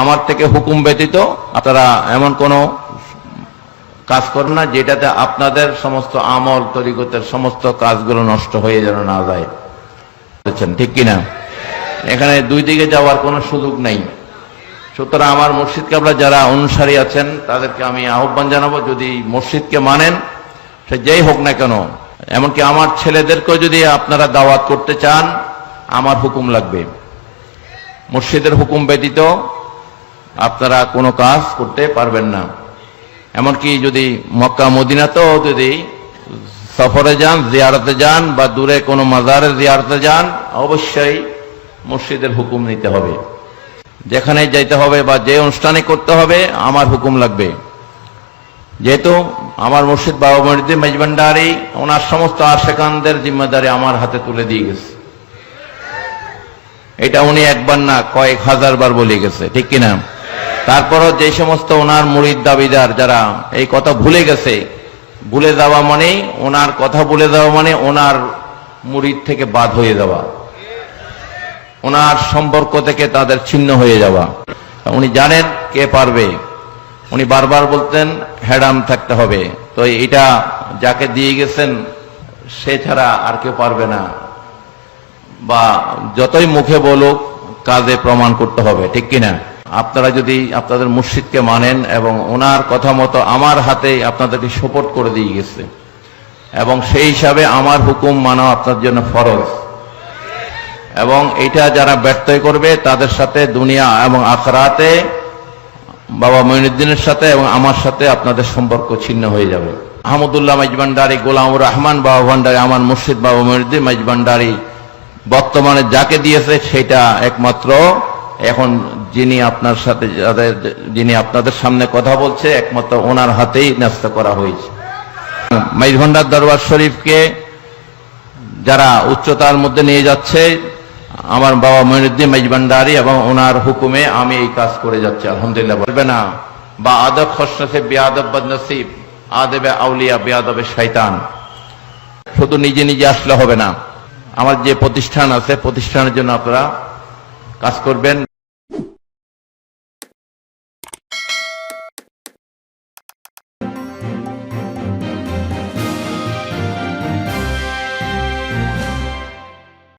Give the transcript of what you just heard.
আমার থেকে হুকুম ব্যতীত আপনারা এমন কোনো কাজ করেন না, যেটাতে আপনাদের সমস্ত আমল তরিকতের সমস্ত কাজগুলো নষ্ট হয়ে যেন না যায়। ঠিক কিনা? এখানে দুই দিকে যাওয়ার কোনো সুযোগ নেই। সুতরাং আমার মসজিদ কাবলা যারা অনুসারী আছেন, তাদেরকে আমি আহ্বান জানাব, যদি মসজিদকে মানেন, সে যেই হোক না কেন, এমনকি আমার ছেলেদেরকেও যদি আপনারা দাওয়াত করতে চান, আমার হুকুম লাগবে। মসজিদের হুকুম ব্যতীত আপনারা কোনো কাজ করতে পারবেন না। এমনকি যদি মক্কা, মদিনাতেও যদি সফরে যান, জিয়ারতে যান বা দূরে কোনো মাজারে জিয়ারতে যান, অবশ্যই মসজিদের হুকুম নিতে হবে। যেখানে যাইতে হবে বা যে অনুষ্ঠানে করতে হবে, আমার হুকুম লাগবে। যেহেতু আমার মুর্শিদ বাবা মরিদ্দিন মেজবান্ডারি ওনার সমস্ত আশেকানদের জিম্মাদারি আমার হাতে তুলে দিয়ে গেছে। এটা উনি একবার না কয়েক হাজার বার বলে গেছে, ঠিক কিনা? তারপরও যে সমস্ত ওনার মুরিদ দাবিদার যারা এই কথা ভুলে গেছে, ভুলে যাওয়া মানে ওনার কথা ভুলে যাওয়া মানে ওনার মুরিদ থেকে বাদ হয়ে যাওয়া। ওনার সম্পর্ক থেকে তাদের ছিন্ন হয়ে যাওয়া। উনি জানেন কে পারবে। উনি বারবার বলতেন হ্যাডাম থাকতে হবে। তো এটা যাকে দিয়ে গেছেন, সে ছাড়া আর কেউ পারবে না। বা যতই মুখে বলুক, কাজে প্রমাণ করতে হবে, ঠিক কিনা? আপনারা যদি আপনাদের মুর্শিদকে মানেন এবং ওনার কথা মতো আমার হাতে আপনাদেরকে সোপোর্ট করে দিয়ে গেছে, এবং সেই হিসাবে আমার হুকুম মানা আপনার জন্য ফরজ। এবং এটা যারা ব্যর্থই করবে, তাদের সাথে দুনিয়া এবং আখরাতে, বাবা মঈনুদ্দিনের সাথে এবং আমার সাথে আপনাদের সম্পর্ক ছিন্ন হয়ে যাবে। আহমদুল্লাহ মাইজবান্ডারি গোলামুর রহমান বাবা ভান্ডারি, আমার মুর্শিদ বাবা মঈনুদ্দিন মাইজবান্ডারি বর্তমানে যাকে দিয়েছে, সেটা একমাত্র এখন যিনি আপনার সাথে যাদের যিনি আপনাদের সামনে কথা বলছে, একমাত্র ওনার হাতেই ন্যস্ত করা হয়েছে। মাইজভান্ডার দরবার শরীফকে যারা উচ্চতার মধ্যে নিয়ে যাচ্ছে, আমার বাবা মঈনুদ্দিন মেজবান্ডারি এবং ওনার হুকুমে আমি এই কাজ করে যাচ্ছি, আলহামদুলিল্লাহ। বলবে না, বা আদব খসনসে বেয়াদব বদনসিব, আদেবে আউলিয়া, বেয়াদবে শৈতান শুধু নিজে নিজে আসলে হবে না, আমার যে প্রতিষ্ঠান আছে, প্রতিষ্ঠানের জন্য আপনারা কাজ করবেন।